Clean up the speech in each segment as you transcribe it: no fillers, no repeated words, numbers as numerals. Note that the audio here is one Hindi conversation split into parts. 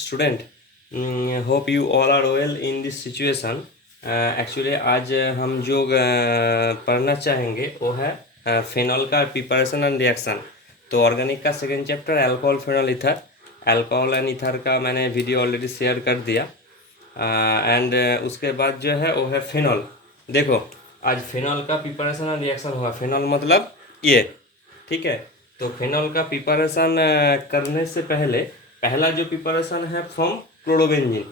student. Hope you all are well in this situation. Actually आज हम जो पढ़ना चाहेंगे वो है फिनॉल का प्रिपरेशन एंड रिएक्शन। तो ऑर्गेनिक का second chapter alcohol phenol ether. Alcohol and ether का मैंने वीडियो ऑलरेडी शेयर कर दिया। एंड उसके बाद जो है वो है फिनॉल। देखो आज फिनॉल का प्रिपरेशन एंड रिएक्शन हुआ। फिनॉल मतलब ये, ठीक है। तो फिनॉल का प्रिपरेशन करने से पहले पहला जो प्रिपरेशन है फ्रॉम क्लोरोबेंजीन।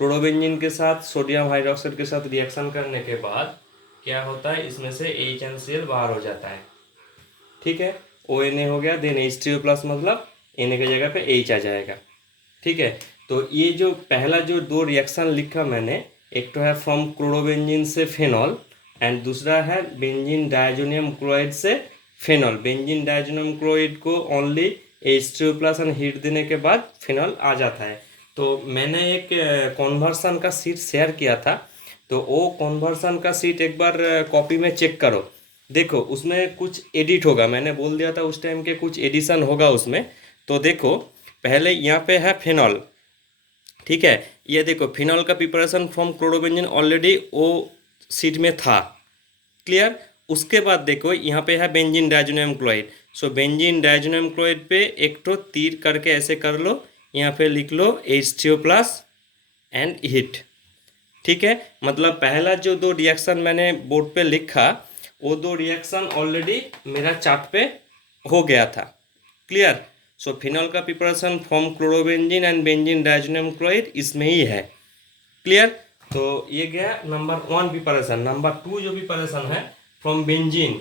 क्लोरोबेंजीन के साथ सोडियम हाइड्रोक्साइड के साथ रिएक्शन करने के बाद क्या होता है, इसमें से HNCl बाहर हो जाता है, ठीक है। ONA हो गया, देन H3O प्लस मतलब Na की जगह पे H आ जाएगा, ठीक है। तो ये जो पहला जो दो रिएक्शन लिखा मैंने, एक तो है फ्रॉम क्लोरोबेंजीन से फिनॉल एंड दूसरा है बेंजीन डायजोनियम क्लोराइड से फिनॉल। बेंजीन डायजोनियम क्लोराइड को only H3O plus and heat देने के बाद फिनॉल आ जाता है। तो मैंने एक कन्वर्सन का शीट शेयर किया था, तो वो कन्वर्सन का शीट एक बार कॉपी में चेक करो। देखो उसमें कुछ एडिट होगा, मैंने बोल दिया था उस टाइम के कुछ एडिशन होगा उसमें। तो देखो पहले यहाँ पे है फिनॉल, ठीक है। ये देखो फिनॉल का प्रिपरेशन फ्रॉम क्लोरोबेंजीन ऑलरेडी वो शीट में था, क्लियर। उसके बाद देखो यहाँ पे है बेंजीन डायजोनियम क्लोराइड। सो बेंजीन डायजोनियम क्लोराइड पे एक तो तीर करके ऐसे कर लो, यहाँ पे लिख लो H3O प्लस एंड हीट, ठीक है। मतलब पहला जो दो रिएक्शन मैंने बोर्ड पे लिखा वो दो रिएक्शन ऑलरेडी मेरा चार्ट पे हो गया था, क्लियर। सो फिनॉल का preparation from chlorobenzene and benzene diazonium chloride इसमें ही है, क्लियर। तो ये गया नंबर 1 प्रिपरेशन। नंबर 2 जो प्रिपरेशन है फ्रॉम बेंजीन।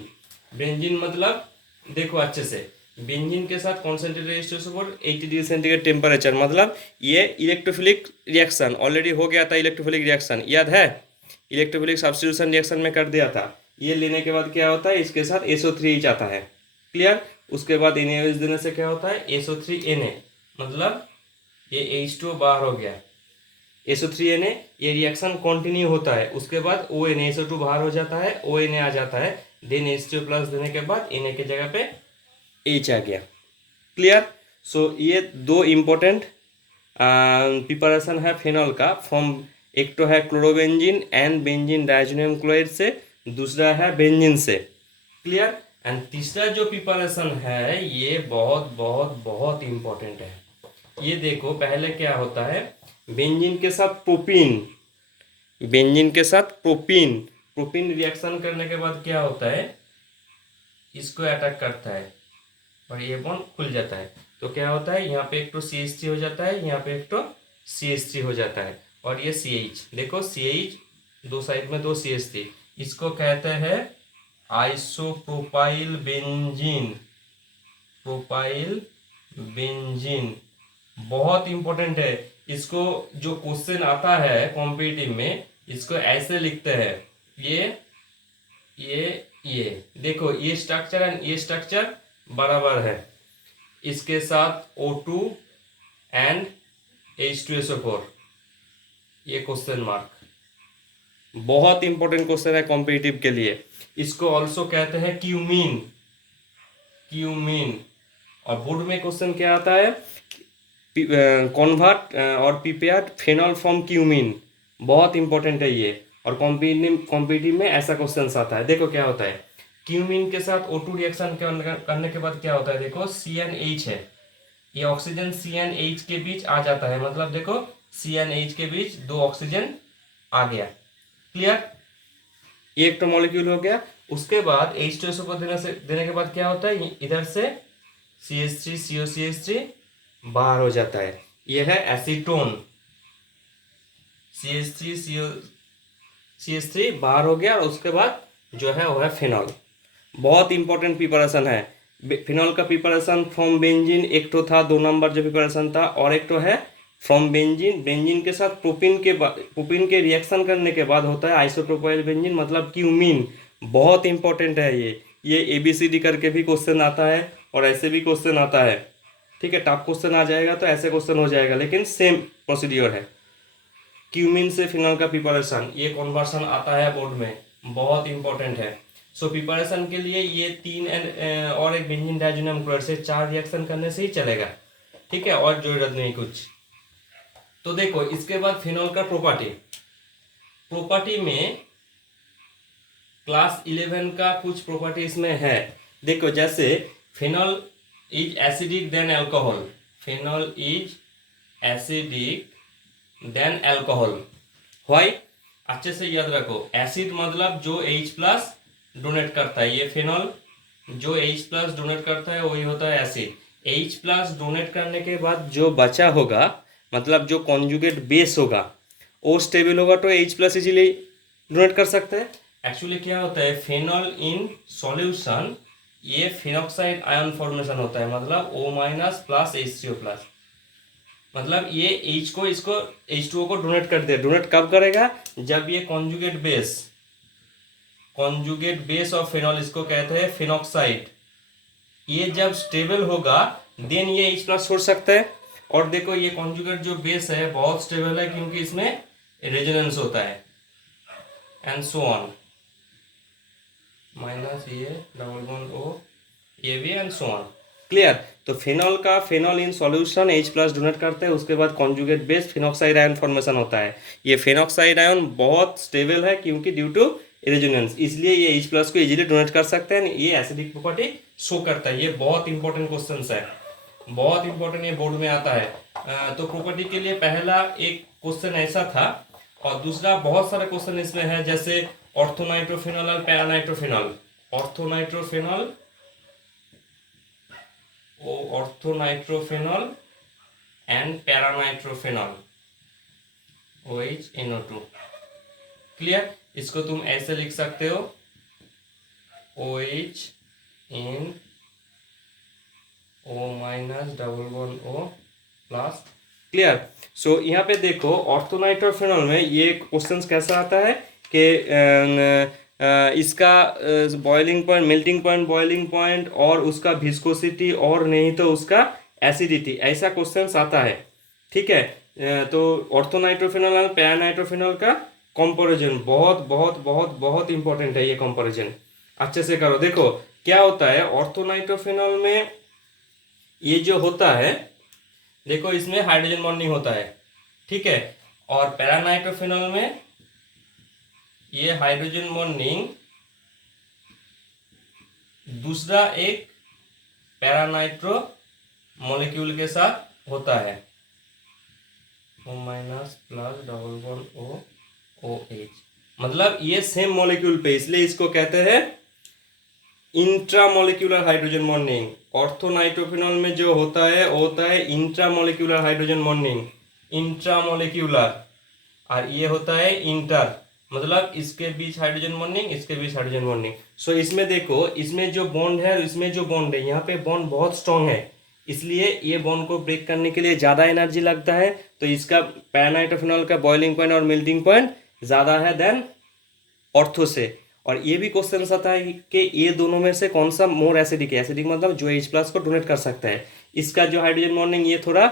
बेंजीन मतलब देखो अच्छे से, बेंजीन के साथ concentrated H2SO4 80 degree centigrade temperature, मतलब ये इलेक्ट्रोफिलिक रिएक्शन ऑलरेडी हो गया था। इलेक्ट्रोफिलिक रिएक्शन याद है, इलेक्ट्रोफिलिक सब्स्टिट्यूशन रिएक्शन में कर दिया था। ये लेने के बाद क्या होता है, इसके साथ SO3H आता है, क्लियर। उसके बाद NaOH देने से क्या होता है, SO3Na, मतलब ये H2O बाहर हो गया, SO3Na। ये रिएक्शन कंटिन्यू होता है। उसके बाद ONA SO2 बाहर हो जाता है, ONA आ जाता है, देन H2O प्लस देने के बाद Na के जगह पे H आ गया, क्लियर। सो ये दो इम्पोर्टेंट प्रिपरेशन है फिनॉल का फ्रॉम, एक तो है chlorobenzene and benzene diazonium chloride से, दूसरा है बेंजीन से, क्लियर। एंड तीसरा जो प्रिपरेशन है ये बहुत बहुत बहुत इम्पोर्टेंट है। ये देखो पहले क्या होता है, बेंजीन के साथ प्रोपीन, बेंजीन के साथ प्रोपीन, प्रोपीन रिएक्शन करने के बाद क्या होता है, इसको अटैक करता है और ये बॉन्ड खुल जाता है। तो क्या होता है, यहाँ पे एक तो CH3 हो जाता है, यहाँ पे एक तो CH3 हो जाता है, और ये CH, देखो CH दो साइड में दो CH3, इसको कहते हैं आइसोप्रोपाइल बेंजीन। प्रोपाइल बेंजीन बहुत इंपॉर्टेंट है। इसको जो क्वेश्चन आता है कॉम्पिटिटिव में, इसको ऐसे लिखते हैं, ये देखो ये स्ट्रक्चर एंड ये स्ट्रक्चर बराबर है, इसके साथ O2 एंड H2SO4, ये क्वेश्चन मार्क बहुत इंपॉर्टेंट क्वेश्चन है कॉम्पिटिटिव के लिए। इसको ऑल्सो कहते हैं क्यूमीन, क्यूमीन। और बोर्ड में क्वेश्चन क्या आता है, कन्वर्ट और प्रिपेयर फिनॉल फ्रॉम क्यूमीन, बहुत इंपॉर्टेंट है ये। और कॉम्पिटिटिव में ऐसा क्वेश्चन आता है। देखो क्या होता है, क्यूमीन के साथ O2 रिएक्शन करने के बाद क्या होता है, देखो CnH है, ये ऑक्सीजन CnH के बीच आ जाता है, मतलब देखो CnH के बीच दो ऑक्सीजन आ गया, क्लियर। एक तो मॉलिक्यूल हो गया। उसके बाद H2SO4 देने के बाद क्या होता है, इधर से CH3 COCH3 बाहर हो जाता है, यह है एसीटोन। CH3 बाहर हो गया और उसके बाद जो है वो है फिनॉल। बहुत इंपॉर्टेंट प्रिपरेशन है फिनॉल का प्रिपरेशन फ्रॉम बेंजीन। एक तो था 2 नंबर जो प्रिपरेशन था, और एक तो है फ्रॉम बेंजीन। बेंजीन के साथ प्रोपीन के रिएक्शन करने के बाद होता है आइसोप्रोपाइल बेंजीन, मतलब क्यूमीन। बहुत इंपॉर्टेंट है ये ABCD करके भी क्वेश्चन आता है और ऐसे भी क्वेश्चन आता है, ठीक है। टफ क्वेश्चन आ जाएगा तो ऐसे क्वेश्चन हो जाएगा, लेकिन सेम प्रोसीड्योर है। क्यूमीन से फिनॉल का प्रिपरेशन, ये कन्वर्सन आता है बोर्ड में, बहुत इंपॉर्टेंट है। सो प्रिपरेशन के लिए ये 3 और एक बेंजीन डायजोनियम क्लोराइड से 4 रिएक्शन करने से ही चलेगा, ठीक है, और जरूरत नहीं कुछ। तो देखो इसके बाद फिनॉल का प्रॉपर्टी में क्लास 11 का कुछ प्रॉपर्टी इसमें है। देखो जैसे phenol is acidic then alcohol, phenol is acidic then alcohol. Why? अच्छे से याद रखो, एसिड मतलब जो H प्लस डोनेट करता है, ये फिनॉल जो H प्लस डोनेट करता है वही होता है एसिड। H प्लस डोनेट करने के बाद जो बचा होगा, मतलब जो कॉन्जुगेट बेस होगा वो स्टेबल होगा तो H प्लस इजीली डोनेट कर सकते हैं। एक्चुअली क्या होता है, फिनॉल इन सॉल्यूशन ये फिनॉक्साइड आयन फॉर्मेशन होता है, मतलब O minus plus H3O plus, मतलब ये H को इसको H2O को डोनेट कर दे। डोनेट कब करेगा? जब ये कॉन्जुगेट बेस ऑफ फिनॉल, इसको कहते हैं फिनॉक्साइड, ये जब स्टेबल होगा देन ये H प्लस छोड़ सकता है। और देखो ये कॉन्जुगेट जो बेस है बहुत स्टेबल है क्योंकि इसमें रेजोनेंस होता है, एंड सो ऑन, माइनस ये डबल बॉन्ड O, ये भी, एंड सो ऑन। क्लियर? तो phenol in solution H plus donate करते हैं, उसके बाद conjugate base phenoxide ion formation होता है। ये फिनॉक्साइड आयन बहुत स्टेबल है क्योंकि ड्यू टू रेजोनेंस, इसलिए ये H प्लस को इजीली डोनेट कर सकते हैं। ये एसिडिक प्रॉपर्टी शो करता है। ये बहुत इंपॉर्टेंट क्वेश्चन है, बहुत इंपॉर्टेंट, ये बोर्ड में आता है। तो प्रॉपर्टी के लिए पहला एक क्वेश्चन ऐसा था, और दूसरा बहुत सारे क्वेश्चन इसमें है, जैसे ऑर्थोनाइट्रोफिनॉल और paranitrophenol. Orthonitrophenol and paranitrophenol, OHNO2। Clear? इसको तुम ऐसे लिख सकते हो, OH in O minus double bond O plus. Clear? So यहाँ पे देखो ऑर्थोनाइट्रोफिनॉल में ये क्वेश्चन कैसा आता है कि इसका boiling point, melting point, boiling point और उसका विस्कोसिटी और नहीं तो उसका एसिडिटी, ऐसा क्वेश्चन आता है। ठीक है? तो ऑर्थोनाइट्रोफिनॉल और पैरानाइट्रोफिनॉल का कंपैरिजन बहुत बहुत बहुत बहुत इंपॉर्टेंट है। ये कंपैरिजन अच्छे से करो। देखो क्या होता है ऑर्थोनाइट्रोफिनॉल में, ये जो होता है देखो इसमें हाइड्रोजन बॉन्डिंग होता है, ठीक है, और पैरानाइट्रोफिनॉल में ये हाइड्रोजन बॉन्डिंग दूसरा एक पैरानाइट्रो मॉलिक्यूल के साथ होता है, O minus plus double bond O OH, मतलब ये सेम मॉलिक्यूल पे, इसलिए इसको कहते हैं इंट्रामोलिक्यूलर हाइड्रोजन बॉन्डिंग। ऑर्थोनाइट्रोफिनॉल में जो होता है वो होता है इंट्रामोलिक्यूलर हाइड्रोजन बॉन्डिंग, इंट्रामोलिक्यूलर, और ये होता है इंटर, मतलब इसके बीच हाइड्रोजन बॉन्डिंग, इसके बीच हाइड्रोजन बॉन्डिंग। सो इसमें देखो, इसमें जो बॉन्ड है और इसमें जो बॉन्ड है, यहाँ पे बॉन्ड बहुत स्ट्रॉन्ग है, इसलिए ये बॉन्ड को ब्रेक करने के लिए ज़्यादा एनर्जी लगता है। तो इसका पैरानाइट्रोफिनॉल का बॉइलिंग पॉइंट और मेल्टिंग पॉइंट ज़्यादा है देन ऑर्थो से। और ये भी क्वेश्चन आता है कि ये दोनों में से कौन सा मोर एसिडिक है। एसिडिक मतलब जो H प्लस को डोनेट कर सकता है। इसका जो हाइड्रोजन बॉन्डिंग ये थोड़ा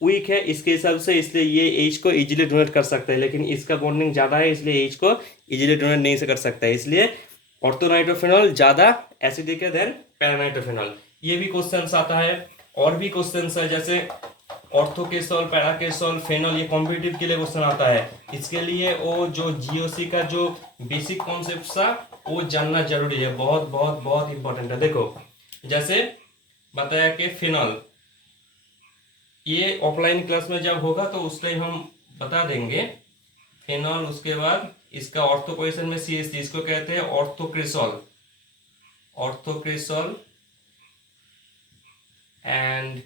वीक है इसके हिसाब से, इसलिए ये H को इजीली डोनेट कर सकता है, लेकिन इसका बॉन्डिंग ज़्यादा है इसलिए H को इजीली डोनेट नहीं से कर सकता है। इसलिए ऑर्थोनाइट्रोफिनॉल ज़्यादा एसिडिक है देन पैरानाइट्रोफिनॉल। ये भी क्वेश्चन आता है। और भी क्वेश्चन है जैसे ऑर्थोकेसॉल, पैराकेसॉल, फेनॉल, ये कॉम्पिटिटिव के लिए क्वेश्चन आता है। इसके लिए वो जो जीओसी का जो बेसिक कॉन्सेप्ट था वो जानना जरूरी है, बहुत बहुत बहुत इंपॉर्टेंट है। देखो जैसे बताया कि फिनॉल, ये ऑफलाइन क्लास में जब होगा तो उस टाइम हम बता देंगे फिनॉल। उसके बाद इसका ऑर्थो पोजीशन में CH3, इसको कहते हैं orthocresol, orthocresol and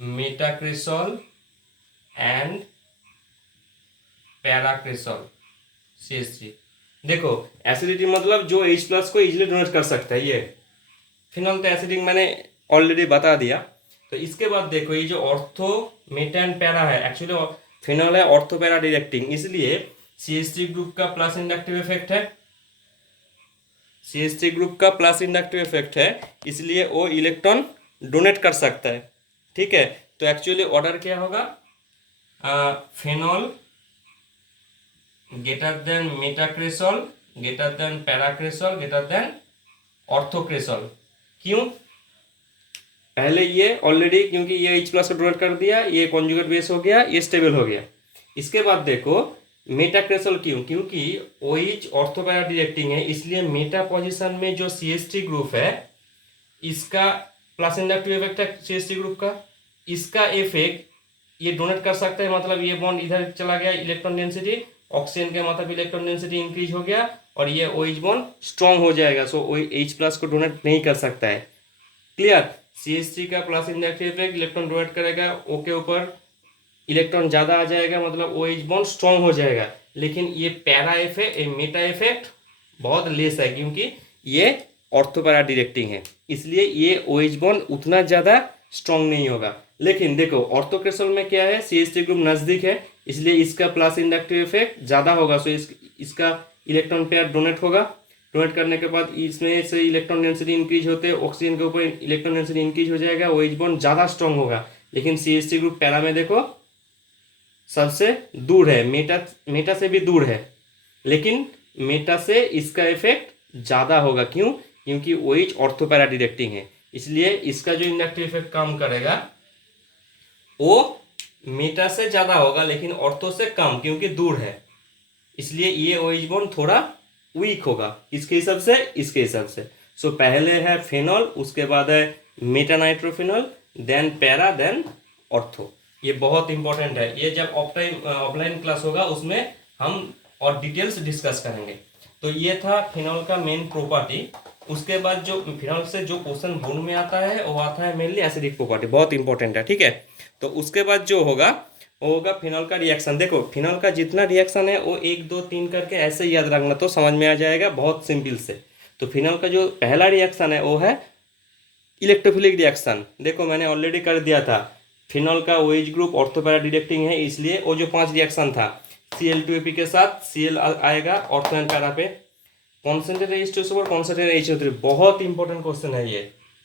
मेटाक्रेसॉल and paracresol, CH3। देखो एसिडिटी मतलब जो H प्लस को इजीली डोनेट कर सकता है, ये फिनॉल। तो एसिडिक मैंने ऑलरेडी बता दिया। तो इसके बाद देखो ये जो ऑर्थो, मेटा एंड पैरा है, एक्चुअली फिनॉल है ऑर्थो पैरा डायरेक्टिंग, इसलिए CH3 ग्रुप का प्लस इंडक्टिव इफेक्ट है, CH3 ग्रुप का प्लस इंडक्टिव इफेक्ट है, इसलिए वो इलेक्ट्रॉन डोनेट कर सकता है। ठीक है? तो एक्चुअली ऑर्डर क्या होगा, phenol greater than metacresol, greater than paracresol, greater than orthocresol. क्यों? पहले ये ऑलरेडी, क्योंकि ये H प्लस को डोनेट कर दिया, ये कॉन्जुगेट बेस हो गया, ये स्टेबल हो गया। इसके बाद देखो मेटाक्रेसल क्यों, क्योंकि OH ऑर्थोपैरा डायरेक्टिंग है, इसलिए मेटा पोजीशन में जो CH3 ग्रुप है इसका प्लस इंडक्टिव इफेक्ट है CH3 ग्रुप का, इसका इफेक्ट ये डोनेट कर सकता है, मतलब ये बॉन्ड इधर चला गया, इलेक्ट्रॉन डेंसिटी ऑक्सीजन के मतलब इलेक्ट्रॉन डेंसिटी इंक्रीज हो गया और ये OH बॉन्ड स्ट्रॉन्ग हो जाएगा, सो H प्लस को डोनेट नहीं कर सकता है। क्लियर। CH3 का plus inductive effect electron donate करेगा, O के ऊपर इलेक्ट्रॉन ज़्यादा आ जाएगा, मतलब OH बॉन्ड स्ट्रॉन्ग हो जाएगा। लेकिन ये पैरा इफेक्ट, मेटा इफेक्ट बहुत लेस है, क्योंकि ये ऑर्थोपैरा डायरेक्टिंग है, इसलिए ये OH बॉन्ड उतना ज़्यादा स्ट्रॉन्ग नहीं होगा। लेकिन देखो ऑर्थोक्रेसल में क्या है, CH3 ग्रुप नज़दीक है, इसलिए इसका प्लस इंडक्टिव इफेक्ट ज़्यादा होगा, सो इसका इलेक्ट्रॉन पेयर डोनेट होगा। डोनेट करने के बाद इसमें से इलेक्ट्रॉन डेंसिटी इंक्रीज होते हैं, ऑक्सीजन के ऊपर इलेक्ट्रॉन डेंसिटी इंक्रीज हो जाएगा, OH बॉन्ड ज़्यादा स्ट्रॉन्ग होगा। लेकिन CH3 ग्रुप पैरा में देखो सबसे दूर है, मेटा से भी दूर है, लेकिन मेटा से इसका इफेक्ट ज़्यादा होगा। क्यों? क्योंकि OH ऑर्थोपैरा डायरेक्टिंग है, इसलिए इसका जो इंडक्टिव इफेक्ट काम करेगा वो मेटा से ज़्यादा होगा, लेकिन ऑर्थो से कम, क्योंकि दूर है, इसलिए ये OH बॉन्ड थोड़ा वीक होगा। इसके हिसाब से, इसके हिसाब से। सो पहले है फेनॉल, उसके बाद है meta nitrophenol, then para, then ortho. ये बहुत इंपॉर्टेंट है, ये जब ऑफलाइन क्लास होगा उसमें हम और डिटेल्स डिस्कस करेंगे। तो ये था फिनॉल का मेन प्रॉपर्टी। उसके बाद जो फिनॉल से जो क्वेश्चन बोर्ड में आता है वो आता है मेनली एसिडिक प्रॉपर्टी, बहुत इंपॉर्टेंट है, ठीक है। तो उसके बाद जो होगा वो होगा फिनॉल का रिएक्शन। देखो फिनॉल का जितना रिएक्शन है वो 1 2 3 करके ऐसे ही याद रखना, तो समझ में आ जाएगा बहुत सिंपल से। तो फिनॉल का जो पहला रिएक्शन है वो है इलेक्ट्रोफिलिक रिएक्शन। देखो मैंने ऑलरेडी कर दिया था, फिनॉल का OH ग्रुप ऑर्थोपैरा डायरेक्टिंग है, इसलिए वो जो 5 रिएक्शन था, Cl2Ap के साथ Cl आएगा ऑर्थो एंड पैरा पे, कॉन्सेंट्रेट H2SO4 कॉन्सेंट्रेट H2O3। बहुत इंपॉर्टेंट क्वेश्चन है ये।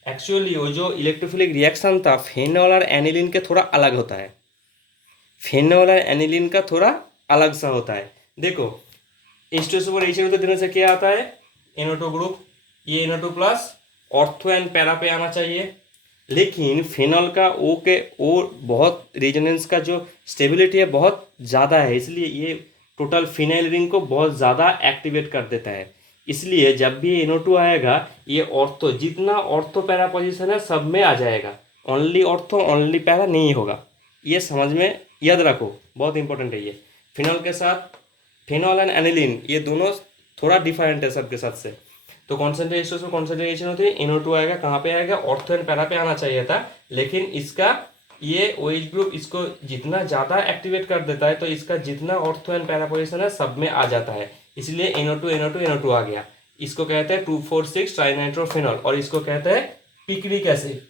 एक्चुअली वो जो इलेक्ट्रोफिलिक रिएक्शन था फेनॉल और एनिलीन के थोड़ा अलग होता है, फेनॉल और एनिलीन का थोड़ा अलग सा होता है। देखो H2SO4 H2O3 देने से क्या आता है, NO2 ग्रुप, ये NO2 plus ortho and para पे आना चाहिए। लेकिन फिनॉल का ओ बहुत रेजोनेंस का जो स्टेबिलिटी है बहुत ज़्यादा है, इसलिए ये टोटल फिनाइल रिंग को बहुत ज़्यादा एक्टिवेट कर देता है। इसलिए जब भी NO2 आएगा ये ऑर्थो, जितना ऑर्थो पैरा पोजीशन है सब में आ जाएगा, ओनली ऑर्थो ओनली पैरा नहीं होगा। ये समझ में याद रखो, बहुत इंपॉर्टेंट है ये। फिनॉल के साथ फिनॉल एंड एनिलीन ये दोनों थोड़ा डिफरेंट है सबके साथ से। तो कॉन्सेंट्रेशन में कॉन्सेंट्रेशन होती है, NO2 आएगा, कहाँ पे आएगा, ऑर्थो एंड पैरा पे आना चाहिए था, लेकिन इसका ये OH ग्रुप इसको जितना ज़्यादा एक्टिवेट कर देता है, तो इसका जितना ऑर्थो एंड पैरा पोजीशन है सब में आ जाता है, इसलिए NO2 आ गया। इसको कहते हैं 2,4,6 ट्राइनाइट्रोफेनॉल, और इसको कहते हैं पिक्रिक एसिड।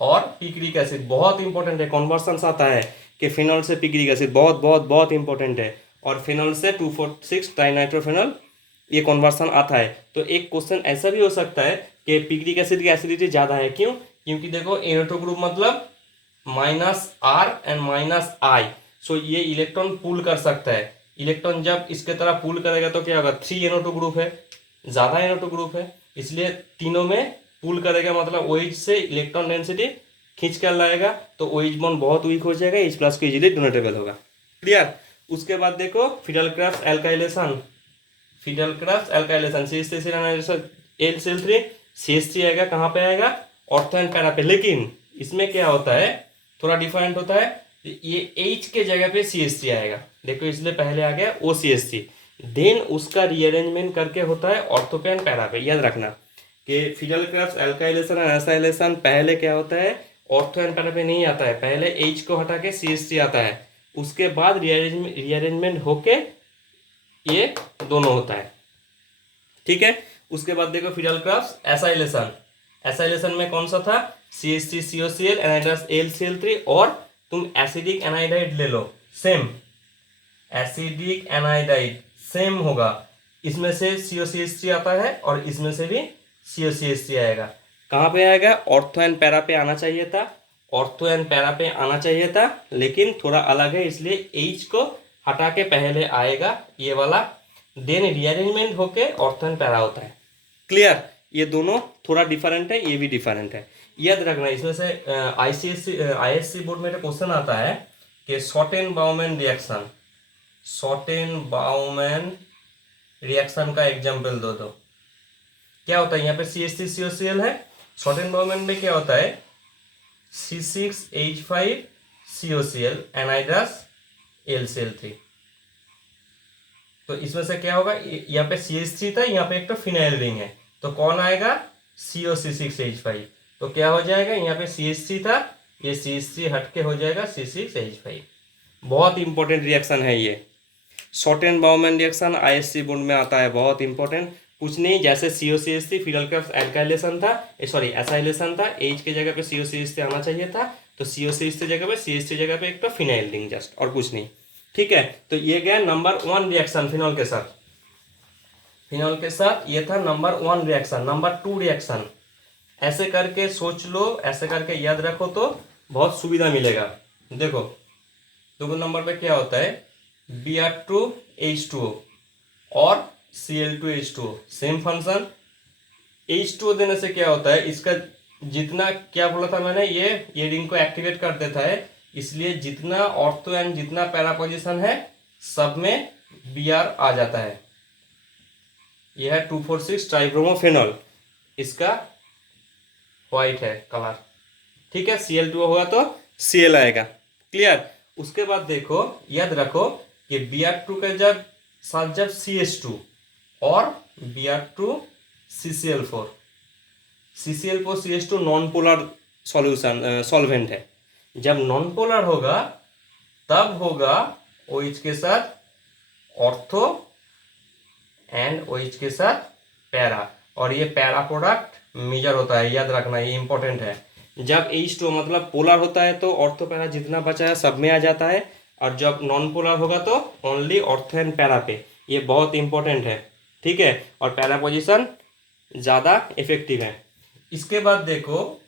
और पिक्रिक एसिड बहुत इंपॉर्टेंट है, कन्वर्सन्स आता है कि फिनॉल से पिक्रिक एसिड बहुत बहुत बहुत इंपॉर्टेंट है, और फिनॉल से 2,4,6 ट्राइनाइट्रोफेनॉल ये कन्वर्सन आता है। तो एक क्वेश्चन ऐसा भी हो सकता है कि पिक्रिक एसिड की एसिडिटी ज़्यादा है, क्यों? क्योंकि देखो NO2 ग्रुप मतलब -R एंड -I, सो ये इलेक्ट्रॉन पुल कर सकता है। इलेक्ट्रॉन जब इसके तरह पुल करेगा तो क्या होगा, 3 NO2 ग्रुप है, ज़्यादा NO2 ग्रुप है, इसलिए तीनों में पुल करेगा, मतलब OH से इलेक्ट्रॉन डेंसिटी खींच कर लाएगा, तो OH बॉन्ड बहुत वीक हो जाएगा, H प्लस को इजीली डोनेटेबल होगा। क्लियर। उसके बाद देखो fiddle-craft alkylation, fiddle-craft alkylation CH3 LCl3 CH3 आएगा, कहाँ पे आएगा, ऑर्थो एंड पैरा पे। लेकिन इसमें क्या होता है, थोड़ा डिफरेंट होता है, ये H के जगह पे CH3 आएगा। देखो इसलिए पहले आ गया OCH3, देन उसका रीअरेंजमेंट करके होता है ऑर्थो पे एंड पैरा पे। याद रखना कि फिडल-क्राफ्ट एल्काइलेशन एंड एसाइलेशन पहले क्या होता है, ऑर्थो एंड पैरा पे नहीं आता है, पहले H को हटा के CH3 आता है, उसके बाद रीअरेंजमेंट होके ये दोनों होता है, ठीक है। उसके बाद देखो फिडल-क्राफ्ट एसाइलेशन, एसाइलेशन में कौन सा था, CH3COCl एनाइड्स AlCl3, और तुम एसिडिक एनाइडाइड ले लो, सेम एसिडिक एनाइडाइड सेम होगा, इसमें से COCH3 आता है और इसमें से भी COCH3 आएगा। कहाँ पे आएगा, ऑर्थो एंड पैरा पे आना चाहिए था, ऑर्थो एंड पैरा पे आना चाहिए था, लेकिन थोड़ा अलग है, इसलिए H को हटा के पहले आएगा ये वाला, देन रीअरेंजमेंट होके ऑर्थो एंड पैरा होता है। क्लियर। ये दोनों थोड़ा डिफरेंट है, ये भी डिफरेंट है। याद रखना इसमें से आईएससी बोर्ड में क्वेश्चन आता है कि शॉर्टेन-बाउमैन रिएक्शन, शॉर्टेन-बाउमैन रिएक्शन का एग्जाम्पल दो। क्या होता है यहाँ पे CH3COCl है, शॉर्टेन-बाउमैन में क्या होता है C6H5COCl एनहाइड्रस LCl3। तो इसमें से क्या होगा, यहाँ पे CH3 था, यहाँ पे एक तो फिनाइल रिंग है, तो कौन आएगा COC6H5। तो क्या हो जाएगा, यहाँ पे CH3 था, ये CH3 हटके हो जाएगा C6H5। बहुत इंपॉर्टेंट रिएक्शन है ये, शॉर्टेन-बाउमैन रिएक्शन आईएससी बोर्ड में आता है, बहुत इंपॉर्टेंट। कुछ नहीं, जैसे COCH3 फिनॉल का एल्काइलेशन था, सॉरी एसाइलेशन था, H के जगह पे COCH3 आना चाहिए था, तो COCH3 जगह पे CH3 जगह पे एक तो फिनाइल रिंग जस्ट, और कुछ नहीं। ठीक है, तो ये गया नंबर 1 रिएक्शन फिनॉल के साथ, फिनॉल के साथ ये था नंबर 1 रिएक्शन। नंबर 2 रिएक्शन ऐसे करके सोच लो, ऐसे करके याद रखो तो बहुत सुविधा मिलेगा। देखो 2 नंबर पे क्या होता है, Br2H2O और Cl2H2O, सेम फंक्शन। H2O देने से क्या होता है, इसका जितना, क्या बोला था मैंने, ये रिंग को एक्टिवेट कर देता है, इसलिए जितना ऑर्थो एंड जितना पैरा पोजीशन है सब में Br आ जाता है। यह है 2,4,6 ट्राइब्रोमोफेनॉल, इसका व्हाइट है कलर। ठीक है, Cl2O होगा तो Cl आएगा, क्लियर। उसके बाद देखो, याद रखो कि Br2 के साथ जब CH2 और Br2CCl4, CCl4 CH2 non polar solution solvent है। जब नॉन पोलर होगा तब होगा OH के साथ ऑर्थो एंड OH के साथ पैरा, और ये पैरा प्रोडक्ट मेजर होता है, याद रखना ये इंपॉर्टेंट है। जब H2 मतलब पोलर होता है तो ऑर्थो पैरा जितना बचा है सब में आ जाता है, और जब नॉन पोलर होगा तो ओनली ऑर्थो एंड पैरा पे, ये बहुत इंपॉर्टेंट है। ठीक है, और पैरा पोजीशन ज़्यादा इफेक्टिव है। इसके बाद देखो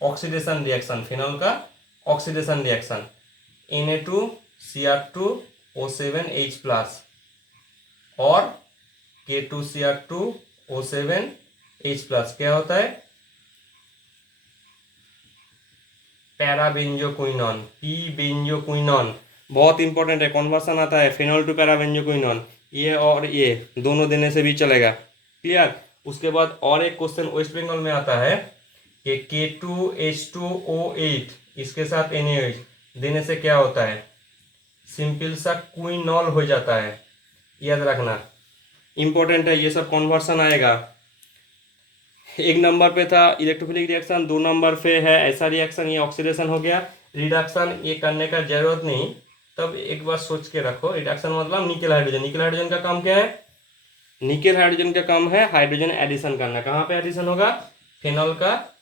ऑक्सीडेशन रिएक्शन, फिनॉल का ऑक्सीडेशन रिएक्शन, Na2Cr2O7H+ और K2Cr2O7H+, क्या होता है पैराबेंजोक्विनॉन, P-बेंजोक्विनॉन, बहुत इंपॉर्टेंट है, कन्वर्सन आता है फिनॉल टू पैराबेंजोक्विनॉन, ये और ये दोनों देने से भी चलेगा, क्लियर। उसके बाद और एक क्वेश्चन वेस्ट बंगाल में आता है कि K2H2O8 इसके साथ NaOH देने से क्या होता है, सिंपल सा क्विनॉल हो जाता है, याद रखना इंपॉर्टेंट है, ये सब कन्वर्सन आएगा। 1 नंबर पे था इलेक्ट्रोफिलिक रिएक्शन, 2 नंबर पे है ऐसा रिएक्शन, ये ऑक्सीडेशन हो गया। रिडक्शन ये करने का जरूरत नहीं, तब एक बार सोच के रखो, रिडक्शन मतलब निकेल हाइड्रोजन, निकेल हाइड्रोजन का काम क्या है, निकेल हाइड्रोजन का काम है हाइड्रोजन एडिशन करना। कहाँ पे एडिशन होगा, फिनॉल का,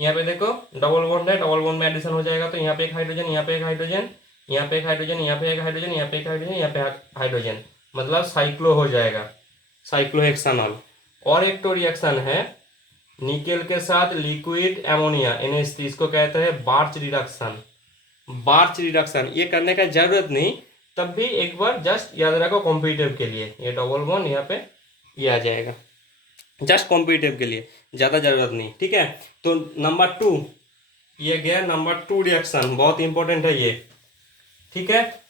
यहाँ पे देखो डबल बॉन्ड है, डबल बॉन्ड में एडिशन हो जाएगा, तो यहाँ पे एक हाइड्रोजन, यहाँ पे एक हाइड्रोजन, यहाँ पे एक हाइड्रोजन, यहाँ पे एक हाइड्रोजन, यहाँ पे एक हाइड्रोजन, यहाँ पे हाइड्रोजन, मतलब साइक्लो हो जाएगा, साइक्लोहेक्सानॉल। और एक तो रिएक्शन है निकेल के साथ लिक्विड एमोनिया NH3, इसको कहते हैं बार्च रिडक्शन, बार्च रिडक्शन। ये करने का जरूरत नहीं, तब भी एक बार जस्ट याद रखो कॉम्पिटिटिव के लिए, ये डबल बॉन्ड यहाँ पे ये आ जाएगा, जस्ट कॉम्पिटिटिव के लिए, ज़्यादा जरूरत नहीं। ठीक है, तो नंबर 2 ये गया नंबर 2 रिएक्शन, बहुत इंपॉर्टेंट है ये। ठीक है,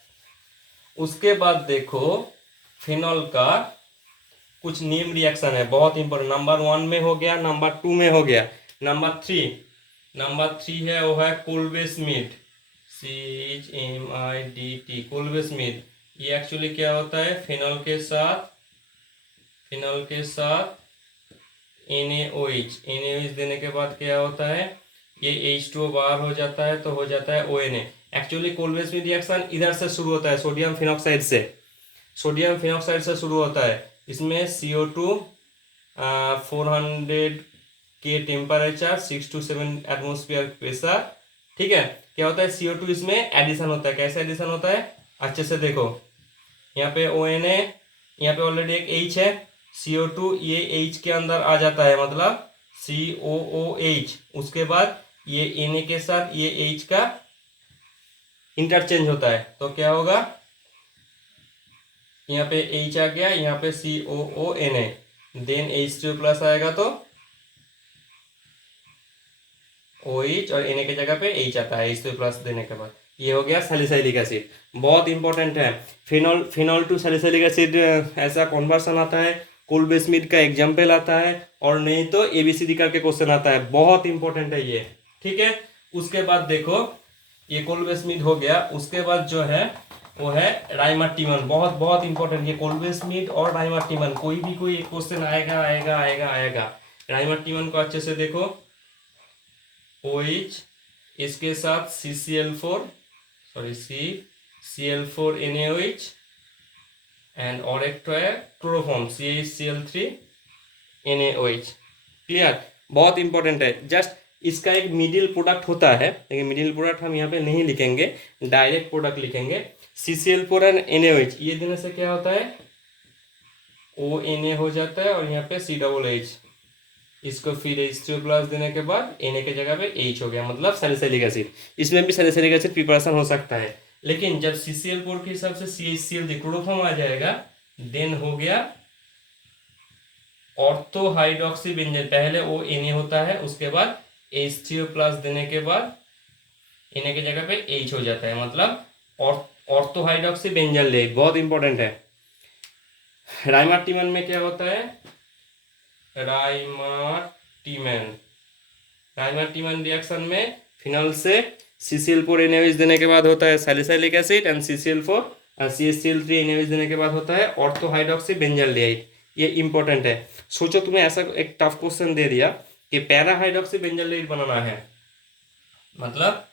उसके बाद देखो फिनॉल का कुछ नीम रिएक्शन है, बहुत इंपॉर्टेंट, नंबर 1 में हो गया, नंबर 2 में हो गया, नंबर 3 है वो है Kolbe Smith, CHMIDT, Kolbe Smith. ये एक्चुअली क्या होता है, फिनॉल के साथ NaOH देने के बाद क्या होता है, ये H2O बाहर हो जाता है तो हो जाता है ONA। Actually Kolbe Smith reaction इधर से शुरू होता है, सोडियम फिनॉक्साइड से शुरू होता है। इसमें CO2 400 के टेम्परेचर, 6 to 7 एटमोस्फियर प्रेशर। ठीक है, क्या होता है, CO2 इसमें एडिशन होता है। कैसे एडिशन होता है, अच्छे से देखो, यहाँ पे ONA, यहाँ पे ऑलरेडी एक H है, CO2 ये H के अंदर आ जाता है, मतलब COOH, उसके बाद ये Na के साथ ये H का इंटरचेंज होता है, तो क्या होगा, यहाँ पे H आ गया, यहाँ पे COONA, देन H2 प्लस आएगा तो OH और Na की जगह पे H आता है H2 प्लस देने के बाद। ये हो गया सैलिसाइलिक एसिड, बहुत इंपॉर्टेंट है। Phenol phenol to salicylic acid ऐसा कन्वर्सन आता है, कोल्बे स्मिथ का एग्जाम्पल आता है, और नहीं तो ABCD करके क्वेश्चन आता है, बहुत इंपॉर्टेंट है ये। ठीक है, उसके बाद देखो ये कोल्बे स्मिथ हो गया, उसके बाद जो है वो है राइमार्टिमन, बहुत बहुत इंपॉर्टेंट। ये कोल्बे स्मिथ और राइमार्टिमन कोई एक क्वेश्चन आएगा आएगा आएगा आएगा। राइमार्टिमन को अच्छे से देखो, OH इसके साथ CCl4 NaOH एंड और एक तो है क्लोरोफॉर्म CaCl3 NaOH। क्लियर, बहुत इंपॉर्टेंट है। जस्ट इसका एक मिडिल प्रोडक्ट होता है, लेकिन मिडिल प्रोडक्ट हम यहाँ पे नहीं लिखेंगे, डायरेक्ट प्रोडक्ट लिखेंगे। CCl4 एंड NaOH ये देने से क्या होता है, ONa हो जाता है, और यहाँ पे COOH, इसको फिर H2 प्लस देने के बाद Na की जगह पे H हो गया, मतलब सैलिसाइलिक एसिड। इसमें भी सैलिसाइलिक एसिड प्रिपरेशन हो सकता है, लेकिन जब CCl4 के हिसाब से CHCl क्लोरोफॉर्म आ जाएगा, देन हो गया ऑर्थो हाइड्रोक्सी बेंजन। पहले वो Na होता है, उसके बाद H2 प्लस देने के बाद Na की जगह पे H हो जाता है, मतलब ऑर्थो हाइड्रोक्सी बेंजन लेट, बहुत इंपॉर्टेंट है। राइमार्टिमन में क्या होता है, राइमार्टिमन रिएक्शन में फिनॉल से CCl4 NaOH देने के बाद होता है salicylic acid, and CCl4 CHCl3 NaOH देने के बाद होता है ऑर्थो हाइड्रोक्सी बेंजल लेट। ये इंपॉर्टेंट है। सोचो तुम्हें ऐसा एक टफ क्वेश्चन दे दिया कि पैरा हाइड्रोक्सी बेंजल लेट बनाना है, मतलब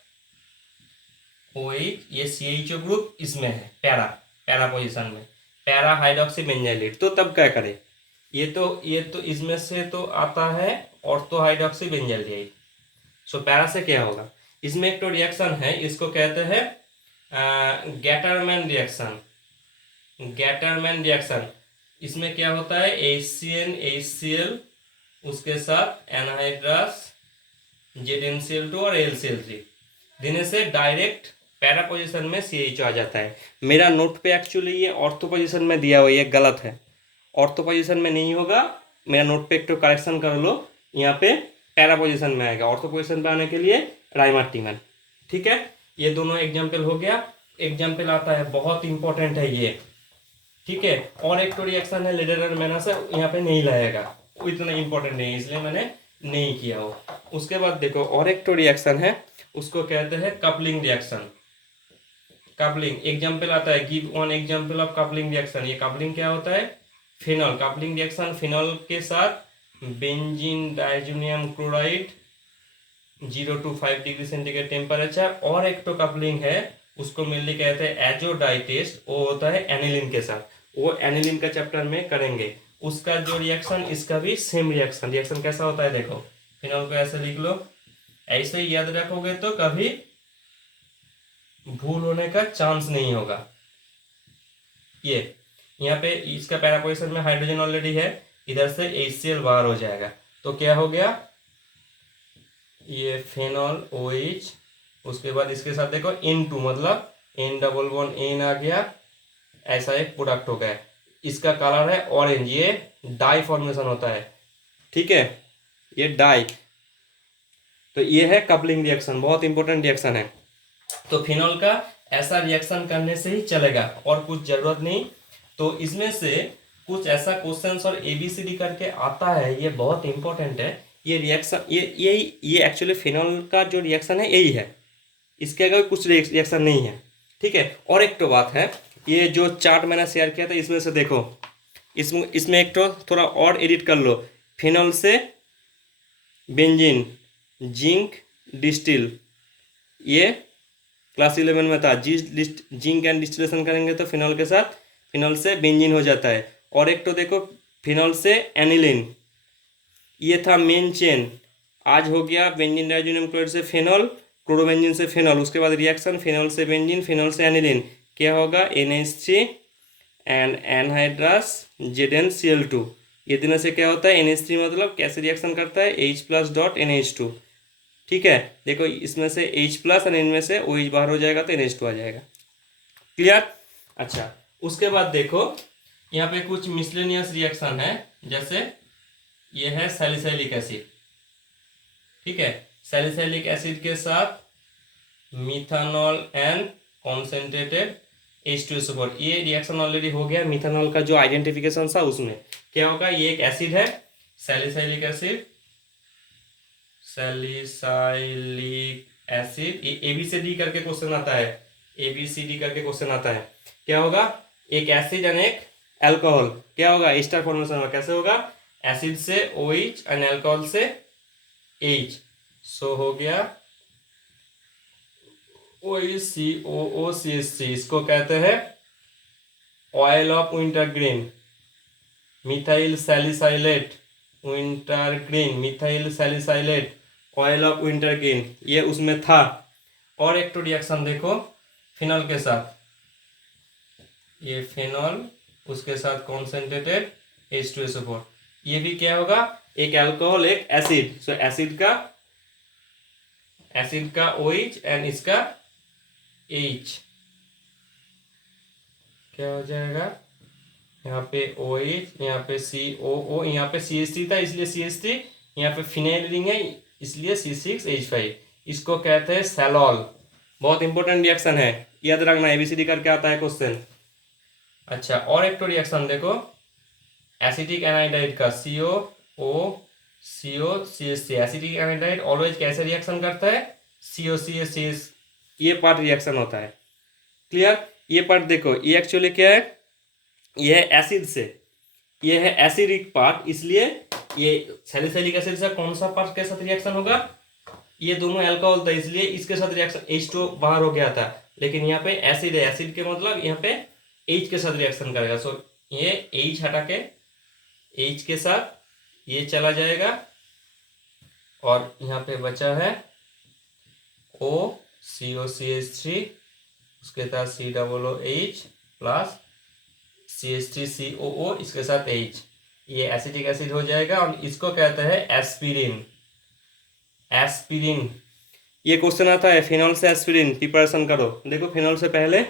OH ये CHO ग्रुप इसमें है, पैरा पोजीशन में, पैरा हाइड्रोक्सी बेंजल लेट, तो तब क्या करें, ये तो इसमें से तो आता है ऑर्थो हाइड्रोक्सी बेंजल लेट। सो पैरा से क्या होगा, इसमें एक तो रिएक्शन है, इसको कहते हैं गैटरमैन रिएक्शन। इसमें क्या होता है, HCN HCl उसके साथ एनहाइड्रस ZnCl2 और LCl3 देने से डायरेक्ट पैरा पोजीशन में CH आ जाता है। मेरा नोट पे एक्चुअली ये ऑर्थो पोजीशन में दिया हुआ है, ये गलत है, ऑर्थो पोजीशन में नहीं होगा। मेरा नोट पे एक तो करेक्शन कर लो, यहाँ पे पैरा पोजीशन में आएगा। ऑर्थो पोजीशन पे आने के लिए राइमार्टिमन। ठीक है, ये दोनों एग्जाम्पल हो गया। एग्जाम्पल आता है, बहुत इंपॉर्टेंट है ये। ठीक है, और एक तो रिएक्शन है लेडर मैना से, यहाँ पे नहीं लाएगा, वो इतना इंपॉर्टेंट नहीं है, इसलिए मैंने नहीं किया हो। उसके बाद देखो और एक तो रिएक्शन है, उसको कहते हैं कपलिंग रिएक्शन। कपलिंग एग्जाम्पल आता है, give one example of coupling reaction. ये कपलिंग क्या होता है, फिनॉल कपलिंग रिएक्शन, फिनॉल के साथ benzene diazonium chloride 0 to 5 degree centigrade temperature. और एक तो कपलिंग है, उसको मेनली कहते हैं एजोडाई टेस्ट, वो होता है एनिलीन के साथ, वो एनिलीन का चैप्टर में करेंगे। उसका जो रिएक्शन, इसका भी सेम रिएक्शन कैसा होता है देखो, फिनॉल को ऐसे लिख लो, ऐसे ही याद रखोगे तो कभी भूल होने का चांस नहीं होगा। ये यहाँ पे इसका पैरा पोजीशन में हाइड्रोजन ऑलरेडी है, इधर से HCl बाहर हो जाएगा, तो क्या हो गया, ये फेनॉल OH, उसके बाद इसके साथ देखो N2 मतलब N डबल वन N आ गया, ऐसा एक प्रोडक्ट हो गया। इसका कलर है ऑरेंज, ये डाई फॉर्मेशन होता है। ठीक है, ये डाई, तो ये है कपलिंग रिएक्शन, बहुत इंपॉर्टेंट रिएक्शन है। तो फिनॉल का ऐसा रिएक्शन करने से ही चलेगा, और कुछ जरूरत नहीं। तो इसमें से कुछ ऐसा क्वेश्चंस और ABCD करके आता है, ये बहुत इंपॉर्टेंट है। ये रिएक्शन ये एक्चुअली फिनॉल का जो रिएक्शन है यही है, इसके अगर कुछ रिएक्शन नहीं है। ठीक है, और एक तो बात है, ये जो चार्ट मैंने शेयर किया था, इसमें से देखो, इसमें एक तो थोड़ा और एडिट कर लो, फिनॉल से बेंजीन जिंक डिस्टिल, ये क्लास 11 में था, जिंक एंड डिस्टिलेशन करेंगे तो फिनॉल के साथ फिनॉल से बेंजीन हो जाता है। और एक तो देखो फिनॉल से एनिलीन, ये था मेन चेन, आज हो गया बेंजीन डाइजोनियम क्लोराइड से फिनॉल, क्लोरोबेंजीन से फिनॉल, उसके बाद रिएक्शन फिनॉल से बेंजीन, फिनॉल से एनिलीन, क्या होगा NH3 एंड एनहाइड्रस ZnCl2। ये देने से क्या होता है, NH3 मतलब कैसे रिएक्शन करता है, H+.NH2। ठीक है, देखो इसमें से H+ और इनमें से OH बाहर हो जाएगा तो NH2 आ जाएगा। क्लियर। अच्छा, उसके बाद देखो यहाँ पे कुछ मिसलेनियस रिएक्शन है, जैसे ये है सैलिसाइलिक एसिड। ठीक है, सैलिसिलिक एसिड के साथ मिथानॉल एंड कॉन्सेंट्रेटेड H2SO4। ये रिएक्शन ऑलरेडी हो गया मिथानॉल का जो आइडेंटिफिकेशन था उसमें। क्या होगा, ये एक एसिड है सैलिसिलिक एसिड, सैलिसिलिक एसिड। ये ABCD करके क्वेश्चन आता है, ABCD करके क्वेश्चन आता है। क्या होगा, एक एसिड एंड एक अल्कोहल, क्या होगा, एस्टर फॉर्मेशन होगा। कैसे होगा, एसिड से OH एंड अल्कोहल से H, सो हो गया OHCOOCH3। इसको कहते हैं oil of wintergreen, methyl salicylate wintergreen, methyl salicylate oil of wintergreen, ये उसमें था। और एक तो रिएक्शन देखो फिनॉल के साथ, ये फिनॉल, उसके साथ कॉन्सेंट्रेटेड H2SO4। ये भी क्या होगा, एक अल्कोहल एक एसिड, सो एसिड का OH एंड इसका H, क्या हो जाएगा, यहाँ पे OH, यहाँ पे COO, यहाँ पे CH3 था इसलिए CH3, यहाँ पे फिनाइल रिंग है इसलिए C6H5। इसको कहते हैं सैलॉल। बहुत इंपॉर्टेंट रिएक्शन है, याद रखना, ABCD करके आता है क्वेश्चन। अच्छा, और एक तो रिएक्शन देखो एसिटिक एनाइडाइड का COCH3। एसिटिक एनाइडाइड ऑलवेज कैसे रिएक्शन करता है, COCH3, ये पार्ट रिएक्शन होता है। क्लियर, ये पार्ट देखो, ये एक्चुअली क्या है, ये है एसिड से, ये है एसिडिक पार्ट, इसलिए ये सैलिसिलिक एसिड से कौन सा पार्ट के साथ रिएक्शन होगा, ये दोनों अल्कोहल था इसलिए इसके साथ रिएक्शन H2 बाहर हो गया था, लेकिन यहाँ पे एसिड है, एसिड के मतलब यहाँ पे H के साथ रिएक्शन करेगा। सो ये H हटा के H के साथ ये चला जाएगा, और यहाँ पे बचा है OCOCH3, उसके साथ COOH प्लस CH3COO, इसके साथ H, ये एसिटिक एसिड हो जाएगा, और इसको कहते हैं एस्पिरिन। एस्पिरिन, ये क्वेश्चन आता है फिनॉल से एस्पिरिन, प्रिपरेशन करो। देखो फिनॉल से पहले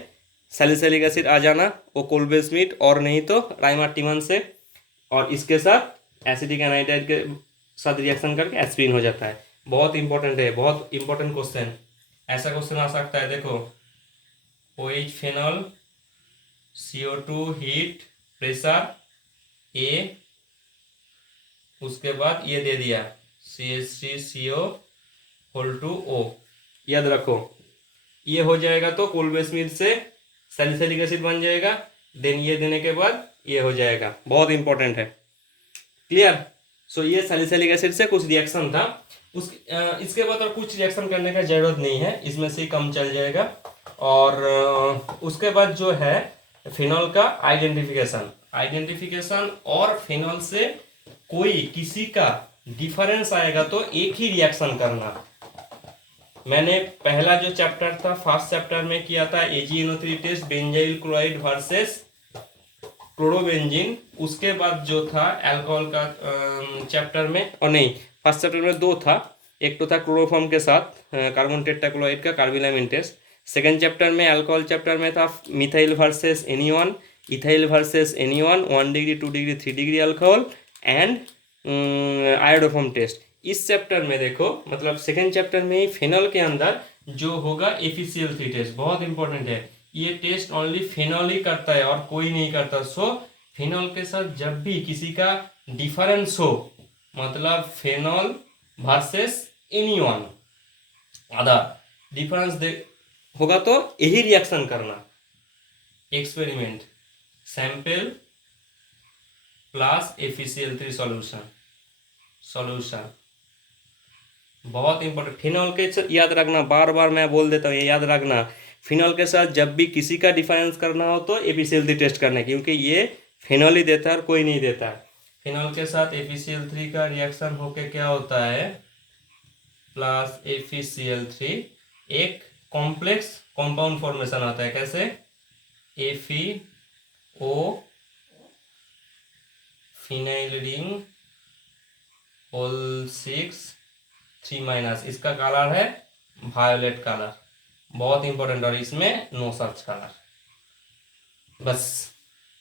सैलिसिलिक एसिड आ जाना, वो कोल्बे स्मिथ और नहीं तो राइमर टिमन से, और इसके साथ एसिटिक एनाइडाइड के साथ रिएक्शन करके एस्पिरिन हो जाता है। बहुत इंपॉर्टेंट है, बहुत इंपॉर्टेंट क्वेश्चन, ऐसा क्वेश्चन आ सकता है। देखो OH phenol, CO2 heat pressure A, उसके बाद ये दे दिया CH3CO2O, याद रखो ये हो जाएगा तो कोल्बे स्मिथ से सैलिसिलिक एसिड बन जाएगा, देन ये देने के बाद ये हो जाएगा। बहुत इंपॉर्टेंट है, क्लियर। सो ये सैलिसिलिक एसिड से कुछ रिएक्शन था, इसके बाद और कुछ रिएक्शन करने का जरूरत नहीं है, इसमें से कम चल जाएगा। और उसके बाद जो है फिनॉल का आइडेंटिफिकेशन और फिनॉल से कोई किसी का डिफरेंस आएगा तो एक ही रिएक्शन करना। मैंने पहला जो चैप्टर था फर्स्ट चैप्टर में किया था AgNO3 test, benzyl chloride versus chlorobenzene. उसके बाद जो था अल्कोहल का चैप्टर में, और नहीं फर्स्ट चैप्टर में दो था, एक तो था क्लोरोफॉर्म के साथ कार्बन टेट्राक्लोराइड का कार्बिलामिन टेस्ट। सेकेंड चैप्टर में अल्कोहल चैप्टर में था मिथाइल वर्सेस एनीवन, इथाइल वर्सेस एनीवन, 1 degree 2 degree 3 degree alcohol and iodoform test. इस चैप्टर में देखो, मतलब सेकेंड चैप्टर में ही फिनॉल के अंदर जो होगा FeCl3 टेस्ट, बहुत इंपॉर्टेंट है। ये टेस्ट ओनली फिनॉल ही करता है और कोई नहीं करता। सो फिनॉल के साथ जब भी किसी का डिफरेंस हो, मतलब phenol versus anyone other difference होगा तो यही रिएक्शन करना। Experiment sample plus FeCl3 solution बहुत इंपॉर्टेंट। फिनॉल के याद रखना, बार बार मैं बोल देता हूँ, ये याद रखना, फिनॉल के साथ जब भी किसी का डिफरेंस करना हो तो FeCl3 टेस्ट करना है, क्योंकि ये फिनॉल ही देता है और कोई नहीं देता है। फिनॉल के साथ FeCl3 का रिएक्शन होके क्या होता है, प्लस FeCl3 एक कॉम्प्लेक्स कंपाउंड फॉर्मेशन आता है। कैसे, FeO फिनाइल रिंग होल 6 3-, इसका कलर है वायोलेट कलर, बहुत इंपॉर्टेंट, और इसमें नो सर्च कलर। बस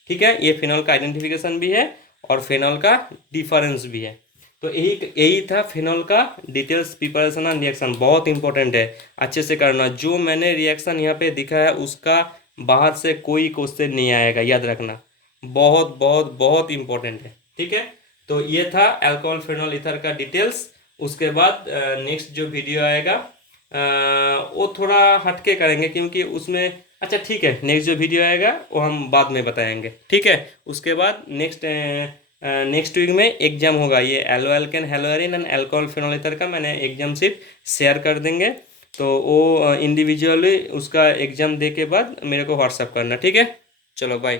ठीक है, ये फिनॉल का आइडेंटिफिकेशन भी है और फिनॉल का डिफरेंस भी है। तो यही यही था फिनॉल का डिटेल्स प्रिपरेशन एंड रिएक्शन। बहुत इंपॉर्टेंट है, अच्छे से करना। जो मैंने रिएक्शन यहाँ पे दिखा है उसका बाहर से कोई क्वेश्चन नहीं आएगा, याद रखना। बहुत बहुत बहुत इंपॉर्टेंट है, ठीक है। तो ये था अल्कोहल फिनॉल ईथर का डिटेल्स। उसके बाद नेक्स्ट जो वीडियो आएगा वो थोड़ा हटके करेंगे, क्योंकि उसमें अच्छा ठीक है, नेक्स्ट जो वीडियो आएगा वो हम बाद में बताएंगे, ठीक है। उसके बाद नेक्स्ट वीक में एग्जाम होगा, ये haloalkane haloarene and alcohol phenol ether का मैंने एग्जाम सिर्फ शेयर कर देंगे। तो वो इंडिविजुअली उसका एग्जाम दे के बाद मेरे को व्हाट्सअप करना, ठीक है। चलो बाय।